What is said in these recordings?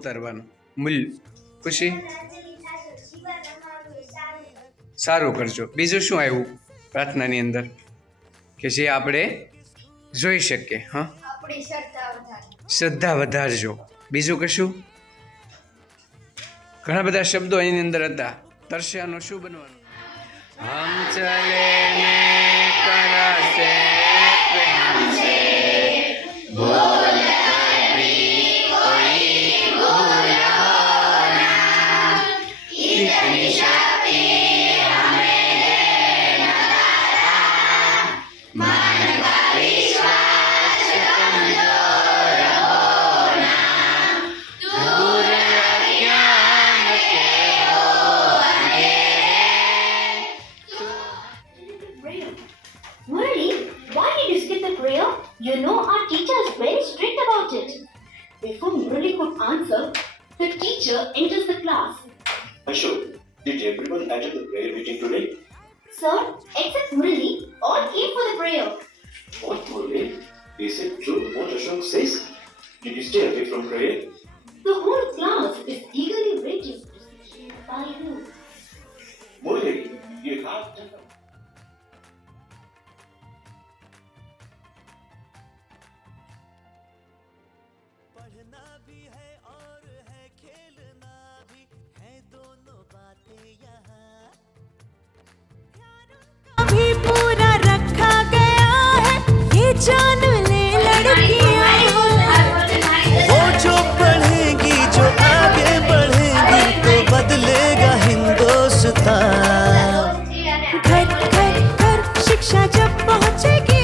ઉતારવાનું મૂલ્ય. ખુશી સારું કરજો. બીજું શું આવ્યું પ્રાર્થનાની અંદર કે જે આપણે જોઈ શકીએ? હા, શ્રદ્ધા વધારજો. બીજું કશું? ઘણા બધા શબ્દો એની અંદર હતા. તરસ્યાનું શું બનવાનું? હમ ચલે ને કરાસે પ્રેમ સે ભૂલ કભી કોઈ ભૂલ હોના ઇતની શક્તિ હમેं देना दाता मन का विश्वास कमजोर होना दूर अज्ञान के हो Murali, why did you skip the prayer? You know our teacher is very strict about it. Before Murali could answer, the teacher enters the class. Ashok, did everyone attend the prayer meeting today? Sir, except Murali, all came for the prayer. What, Murali? Is it true what Ashok says? Did you stay away from prayer? The whole class is eagerly waiting to see by you. Murali, you have done. पढ़ना भी है और है खेलना भी है दोनों बातें यहाँ भी पूरा रखा गया है ये जान ले लड़कियाँ वो जो पढ़ेगी जो आगे बढ़ेगी तो बदलेगा हिंदुस्तान घर घर घर शिक्षा जब पहुँचेगी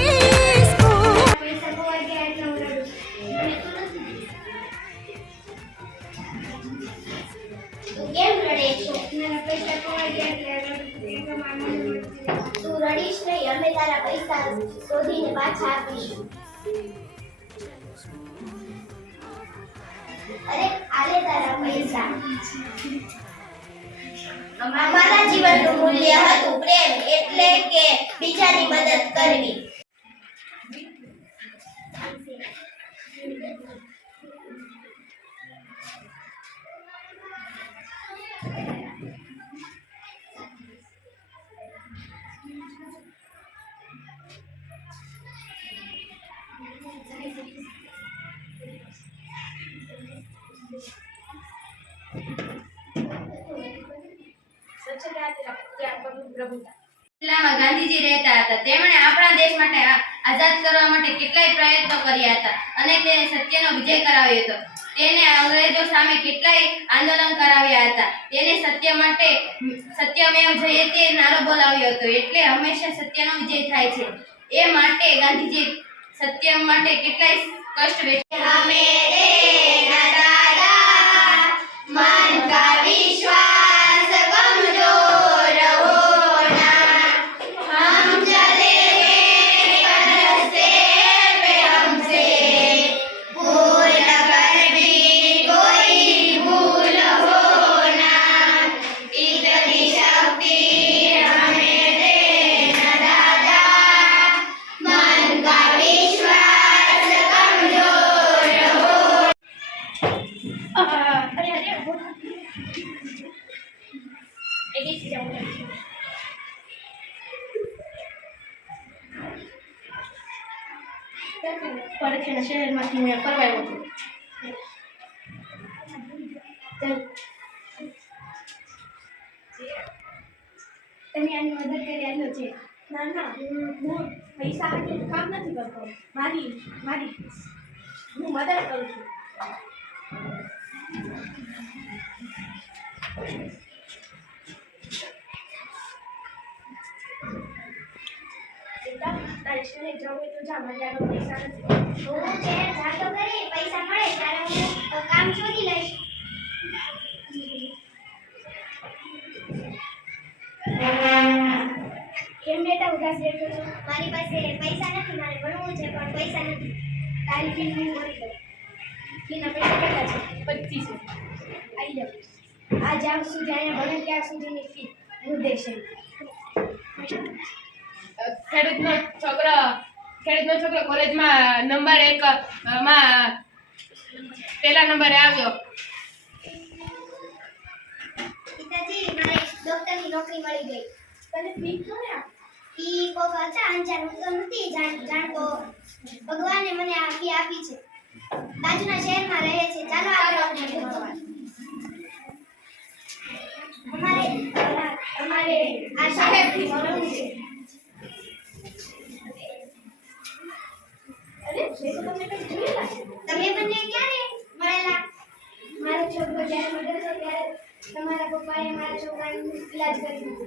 તું રડીશ નહીં, અમે તારા પૈસા શોધીને પાછા આપીશું. અરે આલે તારા પૈસા. અમારા જીવનનું મૂલ્ય હતું પ્રેમ, એટલે કે બીજાની મદદ કરવી. જિલ્લામાં ગાંધીજી રહેતા હતા. તેમણે આપણા દેશ માટે આઝાદ કરવા માટે કેટલાય પ્રયત્નો કર્યા હતા અને તેને સત્યનો વિજય કરાવ્યો હતો. તેને અંગ્રેજો સામે કેટલાય આંદોલન કરાવ્યા હતા. તેને સત્ય માટે સત્યમેવ જયતે નારો બોલાવ્યો હતો. એટલે હંમેશા સત્યનો વિજય થાય છે. એ માટે ગાંધીજી સત્ય માટે કેટલાય કષ્ટ વેઠ્યા. मन का विश्वास कमजोर होना हम चलेंगे रास्ते पे हमसे भूल कर भी कोई भूल होना इतनी शक्ति हमें देना दादा मन का विश्वास कमजोर हो. પડખેના શહેરમાંથી મેં ફરવાયો હતો. તમે આની મદદ કરી આવ્યો છે. ના ના, હું પૈસા માટે કામ નથી કરતો. મારી હું મદદ કરું છું. તારે શહેર જવું હોય તો જા, મારી આગળ પૈસા નથી. હું શહેર જાતો કરી, પૈસા મળે ત્યારે હું કામ શોધી લઈશ. કેમ બેટા ઉદાસ બેઠો છો? મારી પાસે પૈસા નથી, મારે ભણવું છે પણ પૈસા નથી. તારી ફી હું ભરી દઉં. ફીના પૈસા કેટલા છે? 2500. આવી જાવ. આ જ્યાં સુધી અહીંયા ભણે ત્યાં સુધીની ફી મુદ્દે છે. ખેડૂતનો છોકરો કોલેજમાં નંબર 1 માં પહેલા નંબરે આવ્યો. પિતાજી મારે ડોક્ટરની નોકરી મળી ગઈ. તને ફી કોણે આપી? ઈ કોક હતા અંજાન, હું તો નથી જાણતો. ભગવાને મને આ ફી આપી છે. બાજુના શહેરમાં રહે છે. ચાલો આપણે અમારે આ સાહેબથી મળવું છે. અરે મેં તો તમને કંઈ જોયેલા છે. તમે બંને ક્યારે મળેલા? મારો છોકરો જ્યારે મળ્યો હતો ત્યારે તમારા પપ્પાએ મારા છોકરાનો ઈલાજ કરી દીધો.